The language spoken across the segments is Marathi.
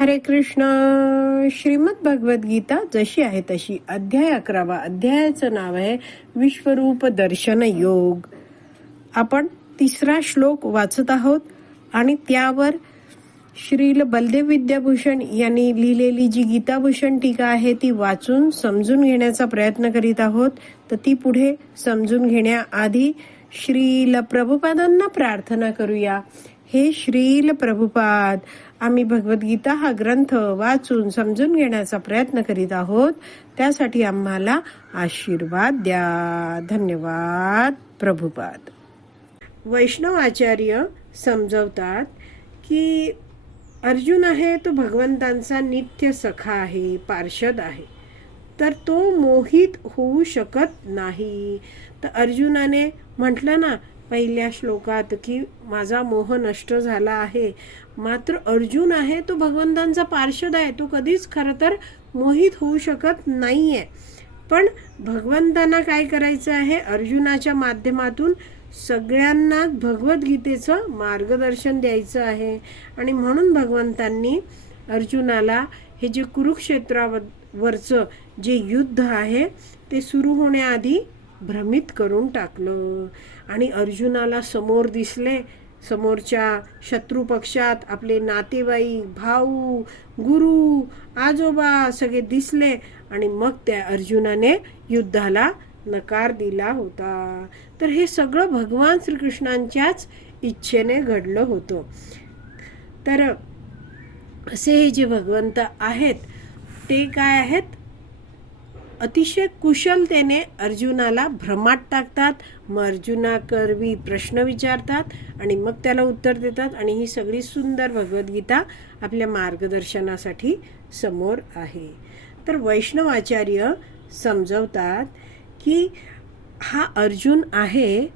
हरे कृष्ण. श्रीमद भगवत गीता जशी आहे तशी अध्याय अकरावा अध्यायाचं नाव आहे विश्वरूप दर्शन योग. आपण तिसरा श्लोक वाचत आहोत आणि त्यावर श्रील बलदेव विद्याभूषण यांनी लिहिलेली जी गीताभूषण टीका आहे ती वाचून समजून घेण्याचा प्रयत्न करीत आहोत. तर ती पुढे समजून घेण्याआधी श्रील प्रभुपादांना प्रार्थना करूया. हे श्रील प्रभुपाद. आम्ही भगवद्गीता हा ग्रंथ वाचून समजून घेण्याचा प्रयत्न करीत आहोत. त्यासाठी आम्हाला आशीर्वाद द्या. धन्यवाद प्रभुपाद. वैष्णव आचार्य समजवतात की अर्जुन आहे तो भगवंतांचा नित्य सखा आहे पार्षद आहे. तर तो मोहित होऊ शकत नाही. तर अर्जुनाने म्हटलं ना पहिल्या श्लोकात की माझा मोह नष्ट झाला आहे. मात्र अर्जुन आहे तो भगवंतांचा पार्षद आहे. तो कधीच खरं तर मोहित होऊ शकत नाही आहे पण भगवंतांना काय करायचं आहे? अर्जुनाच्या माध्यमातून सगळ्यांना भगवद्गीतेचं मार्गदर्शन द्यायचं आहे. आणि म्हणून भगवंतांनी अर्जुनाला हे जे कुरुक्षेत्रावरचं जे युद्ध आहे ते सुरू होण्याआधी भ्रमित करून टाकलं. आणि अर्जुनाला समोर दिसले. समोरच्या शत्रुपक्षात आपले नातेवाईक भाऊ गुरु आजोबा सगळे दिसले. आणि मग त्या अर्जुनाने युद्धाला नकार दिला होता. तर हे सगळं भगवान श्रीकृष्णांच्याच इच्छेने घडलं होतं. तर असे हे जे भगवंत आहेत ते काय आहेत? अतिशय कुशलतेने अर्जुनाला भ्रमात टाकतात मग अर्जुनाकरवी प्रश्न विचारतात आणि मग त्याला उत्तर देतात आणि ही सगळी सुंदर भगवद्गीता आपल्या मार्गदर्शनासाठी समोर आहे. तर वैष्णवाचार्य समजवतात की हा अर्जुन आहे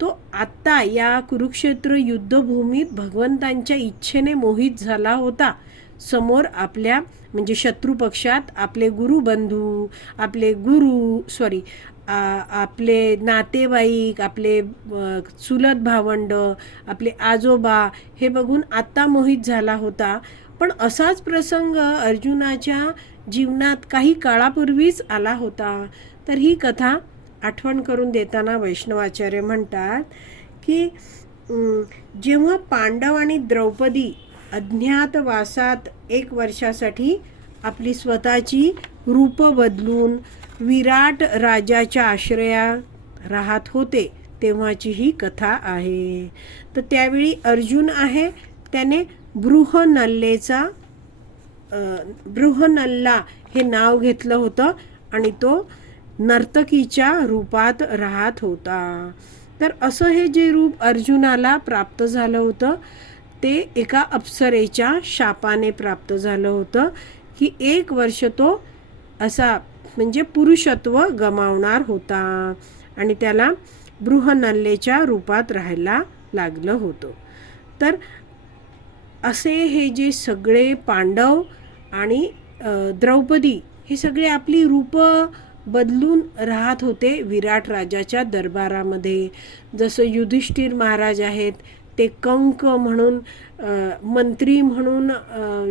तो आत्ता या कुरुक्षेत्र युद्धभूमीत भगवंतांच्या इच्छेने मोहित झाला होता. समोर आपल्या म्हणजे शत्रुपक्षात आपले गुरुबंधू आपले गुरु सॉरी आपले नातेवाईक आपले चुलत भावंड आपले आजोबा हे बघून आत्ता मोहित झाला होता. पण असाच प्रसंग अर्जुनाच्या जीवनात काही काळापूर्वीच आला होता. तर ही कथा आठवण करून देताना वैष्णवाचार्य म्हणतात की जेव्हा पांडव आणि द्रौपदी अज्ञातवासात एक वर्षासाठी आपली स्वतःची रूप बदलून विराट राजाच्या आश्रया राहत होते तेव्हाची ही कथा आहे. तर त्यावेळी अर्जुन आहे त्याने बृहनल्लेचा बृहनल्ला हे नाव घेतलं होतं आणि तो नर्तकीच्या रूपात राहत होता. तर असं हे जे रूप अर्जुनाला प्राप्त झालं होतं ते एका अप्सरेच्या शापाने प्राप्त झालं होतं की एक वर्ष तो असा म्हणजे पुरुषत्व गमावणार होता आणि त्याला बृहनल्लेच्या रूपात राहायला लागलं होतं. तर असे हे जे सगळे पांडव आणि द्रौपदी हे सगळे आपली रूपं बदलून राहत होते विराट राजाच्या दरबारामध्ये. जसं युधिष्ठिर महाराज आहेत ते कंक म्हणून मंत्री म्हणून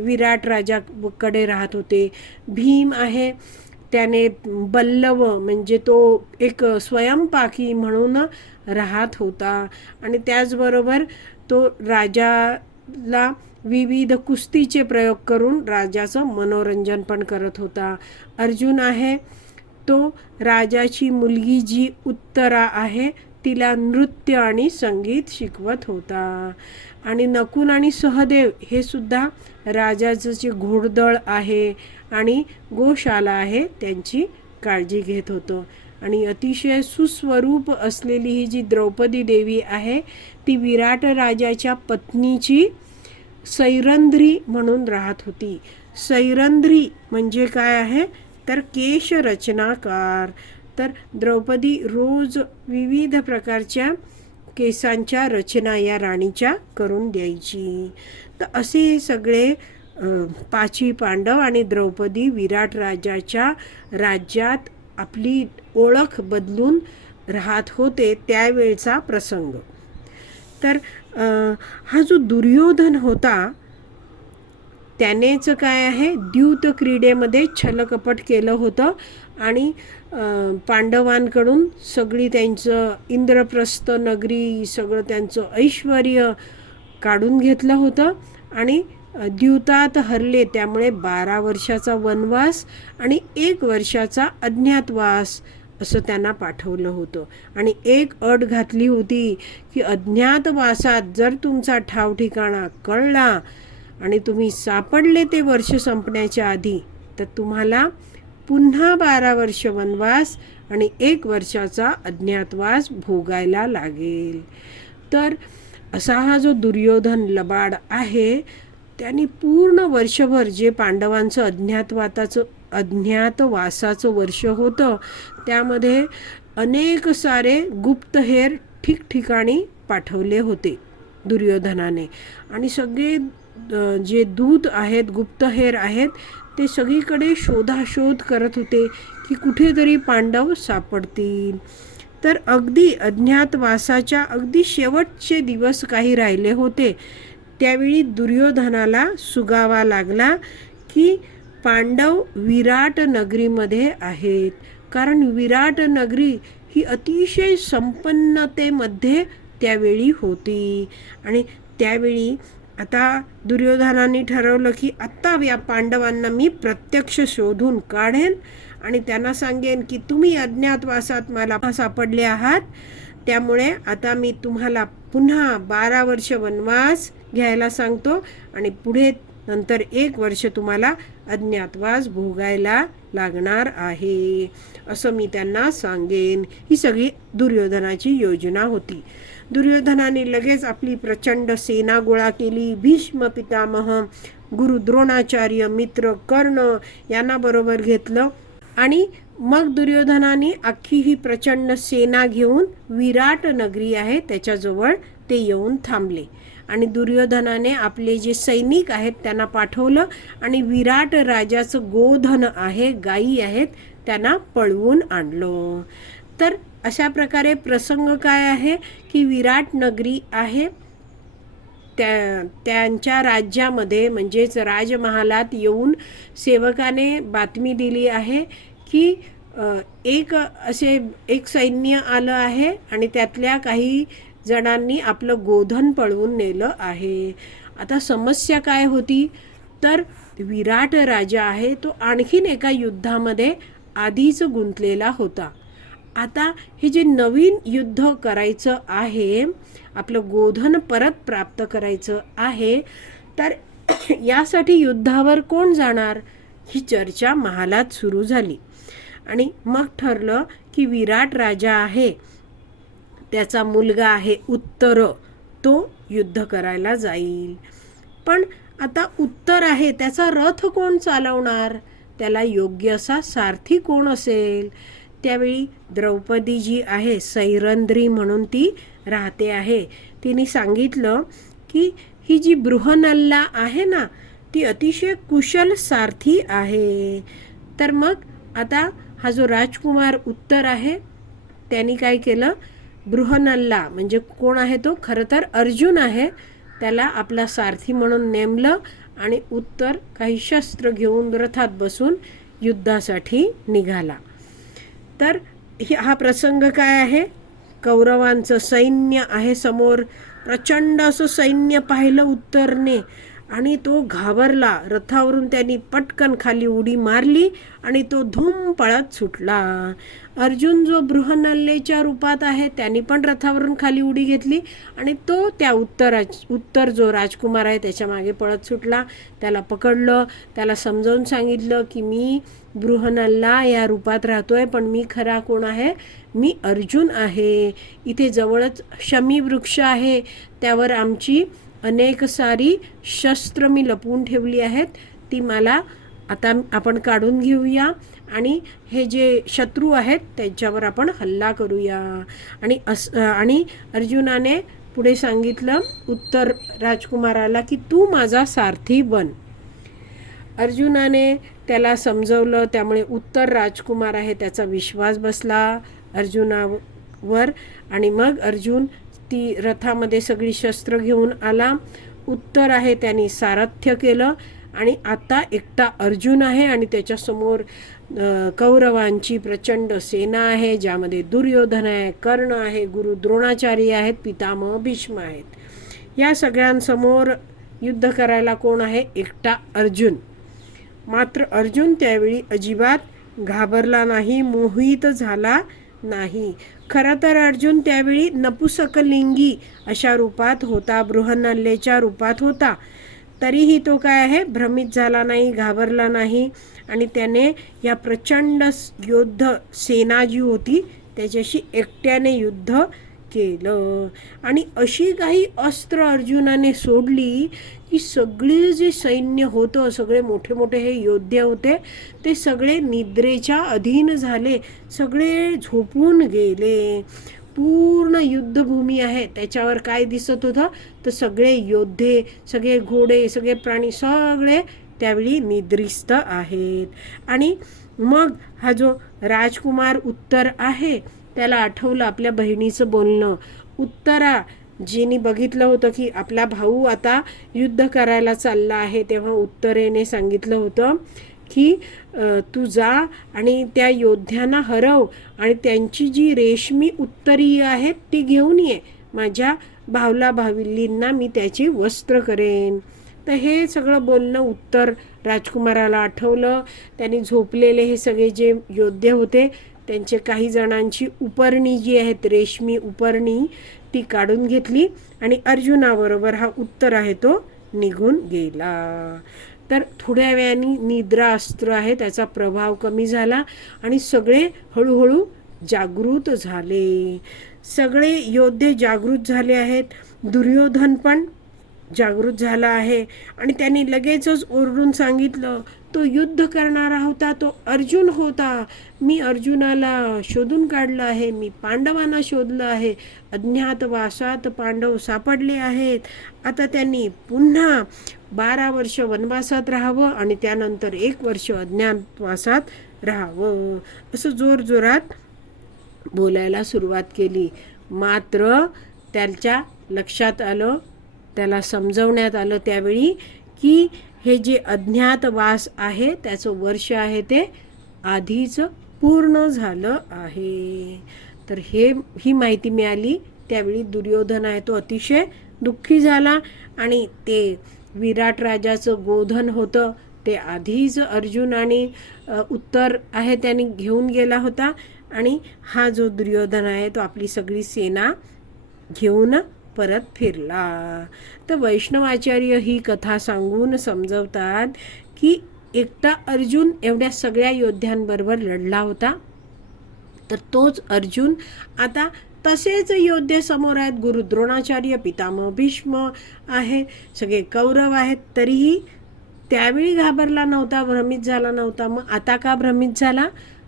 विराट राजाकडे राहत होते. भीम आहे त्याने बल्लव म्हणजे तो एक स्वयंपाकी म्हणून राहत होता. आणि त्याचबरोबर तो राजाला विविध कुस्तीचे प्रयोग करून राजाचं मनोरंजन पण करत होता. अर्जुन आहे तो राजाची मुलगी जी उत्तरा आहे तिला नृत्य आणि संगीत शिकवत होता. आणि नकुल आणि सहदेव हे सुद्धा राजाचं जे घोडदळ आहे आणि गोशाला आहे त्यांची काळजी घेत होतो. आणि अतिशय सुस्वरूप असलेली ही जी द्रौपदी देवी आहे ती विराट राजाच्या पत्नीची सैरंध्री म्हणून राहत होती. सैरंध्री म्हणजे काय आहे? तर केश रचनाकार तर द्रौपदी रोज विविध प्रकारच्या केसांच्या रचना या राणीच्या करून द्यायची. तर असे हे सगळे पाची पांडव आणि द्रौपदी विराट राजाच्या राज्यात आपली ओळख बदलून राहत होते त्यावेळचा प्रसंग. तर हा जो दुर्योधन होता त्यानेच काय आहे द्यूत क्रीडेमध्ये छलकपट केलं होतं आणि पांडवांकडून सगळी त्यांचं इंद्रप्रस्थ नगरी सगळं त्यांचं ऐश्वर काढून घेतलं होतं आणि द्यूतात हरले त्यामुळे बारा वर्षाचा वनवास आणि एक वर्षाचा अज्ञातवास असं त्यांना पाठवलं होतं. आणि एक अट घातली होती की अज्ञातवासात जर तुमचा ठाव ठिकाणा कळला आणि तुम्ही सापडले ते वर्ष संपण्याच्या आधी तर तुम्हाला पुन्हा बारा वर्ष वनवास आणि एक वर्षाचा अज्ञातवास भोगायला लागेल. तर असा हा जो दुर्योधन लबाड आहे त्यांनी पूर्ण वर्षभर जे पांडवांचं अज्ञातवाताचं अज्ञातवासाचं वर्ष होतं त्यामध्ये अनेक सारे गुप्तहेर ठिकठिकाणी पाठवले होते दुर्योधनाने. आणि सगळे जे दूत आहेत गुप्तहेर आहेत ते सगळीकडे शोधाशोध करत होते की कुठेतरी पांडव सापडतील. तर अगदी अज्ञातवासाच्या अगदी शेवटचे दिवस काही राहिले होते. त्यावेळी दुर्योधनाला सुगावा लागला की पांडव विराट नगरीमध्ये आहेत. कारण विराट नगरी ही अतिशय संपन्नतेमध्ये त्यावेळी होती. आणि त्यावेळी आता दुर्योधनाने ठरवलं की आत्ता या पांडवांना मी प्रत्यक्ष शोधून काढेन आणि त्यांना सांगेन की तुम्ही अज्ञातवासात मला सापडले आहात. त्यामुळे आता मी तुम्हाला पुन्हा बारा वर्ष वनवास घ्यायला सांगतो आणि पुढे नंतर एक वर्ष तुम्हाला अज्ञातवास भोगायला लागणार आहे असं मी त्यांना सांगेन. ही सगळी दुर्योधनाची योजना होती. दुर्योधनाने लगेच आपली प्रचंड सेना गोळा केली. भीष्म पितामह गुरु द्रोणाचार्य मित्र कर्ण यांना बरोबर घेतलं. आणि मग दुर्योधनाने अख्खी ही प्रचंड सेना घेऊन विराट नगरी आहे त्याच्याजवळ ते येऊन थांबले. आणि दुर्योधनाने आपले जे सैनिक आहेत त्यांना पाठवलं आणि विराट राजाचं गोधन आहे गायी आहेत त्यांना पळवून आणलं. तर अशा प्रकारे प्रसंग काय आहे की विराट नगरी आहे. त्या त्यांच्या राज्यामध्ये म्हणजेच राजमहालात येऊन सेवकाने बातमी दिली आहे की एक असे एक सैन्य आलं आहे आणि त्यातल्या काही जणांनी आपलं गोधन पळवून नेलं आहे. आता समस्या काय होती? तर विराट राजा आहे तो आणखीन एका युद्धामध्ये आधीच गुंतलेला होता. आता हे जे नवीन युद्ध करायचं आहे आपलं गोधन परत प्राप्त करायचं आहे तर यासाठी युद्धावर कोण जाणार? ही चर्चा महालात सुरू झाली. आणि मग ठरलं की विराट राजा आहे त्याचा मुलगा आहे उत्तर तो युद्ध करायला जाईल. पण आता उत्तर आहे त्याचा रथ कोण चालवणार? त्याला योग्य असा सारथी कोण असेल? त्यावेळी द्रौपदी जी आहे सैरंद्री म्हणून ती राहते आहे. तिने सांगितलं की ही जी बृहनल्ला आहे ना ती अतिशय कुशल सारथी आहे. तर मग आता हा जो राजकुमार उत्तर आहे त्यांनी काय केलं? बृहनल्ला म्हणजे कोण आहे तो? खरं तर अर्जुन आहे. त्याला आपला सारथी म्हणून नेमलं आणि उत्तर काही शस्त्र घेऊन रथात बसून युद्धासाठी निघाला. तर हा प्रसंग काय आहे? कौरवांचं सैन्य आहे समोर. प्रचंड असं सैन्य पाहिलं उत्तरने. आणि तो घाबरला. रथावरून त्यांनी पटकन खाली उडी मारली आणि तो धूम पळत सुटला. अर्जुन जो बृहनल्लेच्या रूपात आहे त्यांनी पण रथावरून खाली उडी घेतली आणि तो त्या उत्तरा उत्तर जो राजकुमार आहे त्याच्यामागे पळत सुटला. त्याला पकडलं त्याला समजावून सांगितलं की मी बृहनल्ला या रूपात राहतोय पण मी खरा कोण आहे? मी अर्जुन आहे. इथे जवळच शमी वृक्ष आहे. त्यावर आमची अनेक सारी शस्त्र मी लपवून ठेवली आहेत. ती मला आता आपण काढून घेऊया आणि हे जे शत्रू आहेत त्यांच्यावर आपण हल्ला करूया. आणि अस आणि अर्जुनाने पुढे सांगितलं उत्तर राजकुमाराला की तू माझा सारथी बन. अर्जुनाने त्याला समजवलं त्यामुळे उत्तर राजकुमार आहे त्याचा विश्वास बसला अर्जुनावर. आणि मग अर्जुन ती रथामध्ये सगळी शस्त्र घेऊन आला. उत्तर आहे त्यांनी सारथ्य केलं आणि आता एकटा अर्जुन आहे आणि त्याच्यासमोर कौरवांची प्रचंड सेना आहे ज्यामध्ये दुर्योधन आहे कर्ण आहे गुरु द्रोणाचार्य आहेत पितामह भीष्म आहेत. या सगळ्यांसमोर युद्ध करायला कोण आहे? एकटा अर्जुन. मात्र अर्जुन त्यावेळी अजिबात घाबरला नाही मोहित झाला. नाही. खरं तर अर्जुन त्यावेळी नपुसकलिंगी अशा रूपात होता बृहन्नल्लेच्या रूपात होता. तरीही तो काय आहे? भ्रमित झाला नाही घाबरला नाही आणि त्याने या प्रचंड योद्ध सेना जी होती. त्याच्याशी एकट्याने युद्ध केलं. आणि अशी काही अस्त्र अर्जुनाने सोडली की सगळे जे सैन्य होतं सगळे मोठे मोठे हे योद्धे होते ते सगळे निद्रेच्या अधीन झाले. सगळे झोपून गेले. पूर्ण युद्धभूमी आहे. त्याच्यावर काय दिसत होतं? तर सगळे योद्धे सगळे घोडे सगळे प्राणी सगळे त्यावेळी निद्रिस्त आहेत. आणि मग हा जो राजकुमार उत्तर आहे त्याला आठवलं आपल्या बहिणीचं बोलणं. उत्तरा जिनी बघितलं होतं की आपला भाऊ आता युद्ध करायला चालला आहे तेव्हा उत्तरेने सांगितलं होतं की तू जा आणि त्या योद्ध्यांना हरव आणि त्यांची जी रेशमी उत्तरीय आहेत ती घेऊन ये. माझ्या भावला भाविलींना मी त्याची वस्त्र करेन. तर हे सगळं बोलणं उत्तर राजकुमाराला आठवलं. त्यांनी झोपलेले हे सगळे जे योद्धे होते त्यांचे काही जणांची उपरणी जी आहेत रेशमी उपरणी ती काढून घेतली आणि अर्जुनाबरोबर हा उत्तर आहे तो निघून गेला. तर थोड्या वेळाने निद्रा अस्त्र आहे त्याचा प्रभाव कमी झाला आणि सगळे हळूहळू जागृत झाले. सगळे योद्धे जागृत झाले आहेत दुर्योधन पण जागृत झाला आहे आणि त्यांनी लगेचच ओरडून सांगितलं तो युद्ध करणारा होता तो अर्जुन होता. मी अर्जुनाला शोधून काढलं आहे मी पांडवांना शोधलं आहे. अज्ञातवासात पांडव सापडले आहेत. आता त्यांनी पुन्हा बारा वर्ष वनवासात राहावं आणि त्यानंतर एक वर्ष अज्ञातवासात राहावं. असं जोरजोरात बोलायला सुरुवात केली. मात्र त्याच्या लक्षात आलं त्याला समजवण्यात आलं त्यावेळी की हे जे अज्ञातवास आहे त्याचं वर्ष आहे ते आधीच पूर्ण झालं आहे. तर हे ही माहिती मिळाली. त्यावेळी दुर्योधन आहे तो अतिशय दुःखी झाला आणि ते विराट राजाचं गोधन होतं. ते आधीच अर्जुन आणि उत्तर आहे त्यांनी घेऊन गेला होता आणि हा जो दुर्योधन आहे तो आपली सगळी सेना घेऊन परत फिरला. तर वैष्णवाचार्य ही कथा सांगून समजवतात की एकटा अर्जुन एवढ्या सगळ्या योद्ध्यांबरोबर लढला होता. तर तोच अर्जुन आता तसेच योद्धे समोर आहेत. गुरु द्रोणाचार्य पितामह भीष्म आहे. सगळे कौरव आहेत. तरीही त्यावेळी घाबरला नव्हता भ्रमित झाला नव्हता. मग आता का भ्रमित झाला?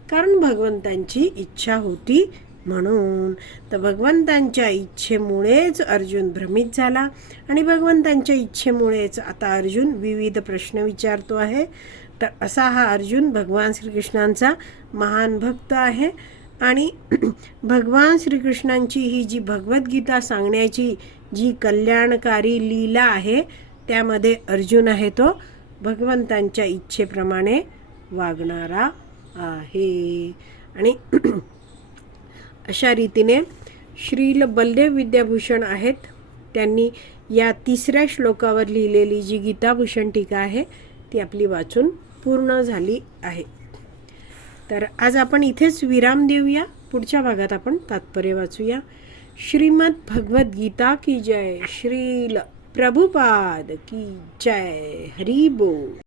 कारण भगवंतांची इच्छा होती. म्हणून. तर भगवंतांच्या इच्छेमुळेच अर्जुन भ्रमित झाला आणि भगवंतांच्या इच्छेमुळेच आता अर्जुन विविध प्रश्न विचारतो आहे. तर असा हा अर्जुन भगवान श्रीकृष्णांचा महान भक्त आहे आणि भगवान श्रीकृष्णांची ही जी भगवद्गीता सांगण्याची जी कल्याणकारी लीला आहे त्यामध्ये अर्जुन आहे तो भगवंतांच्या इच्छेप्रमाणे वागणारा आहे. आणि अशा रीतीने श्रील बलदेव विद्याभूषण आहेत. त्यांनी या तिसऱ्या श्लोकावर लिहिलेली जी गीताभूषण टीका आहे ती आपली वाचून पूर्ण झाली आहे. तर आज आपण इथेच विराम देऊया. पुढच्या भागात आपण तात्पर्य वाचूया. श्रीमद भगवद्गीता की जय. श्रील प्रभुपाद की जय. हरी बोल.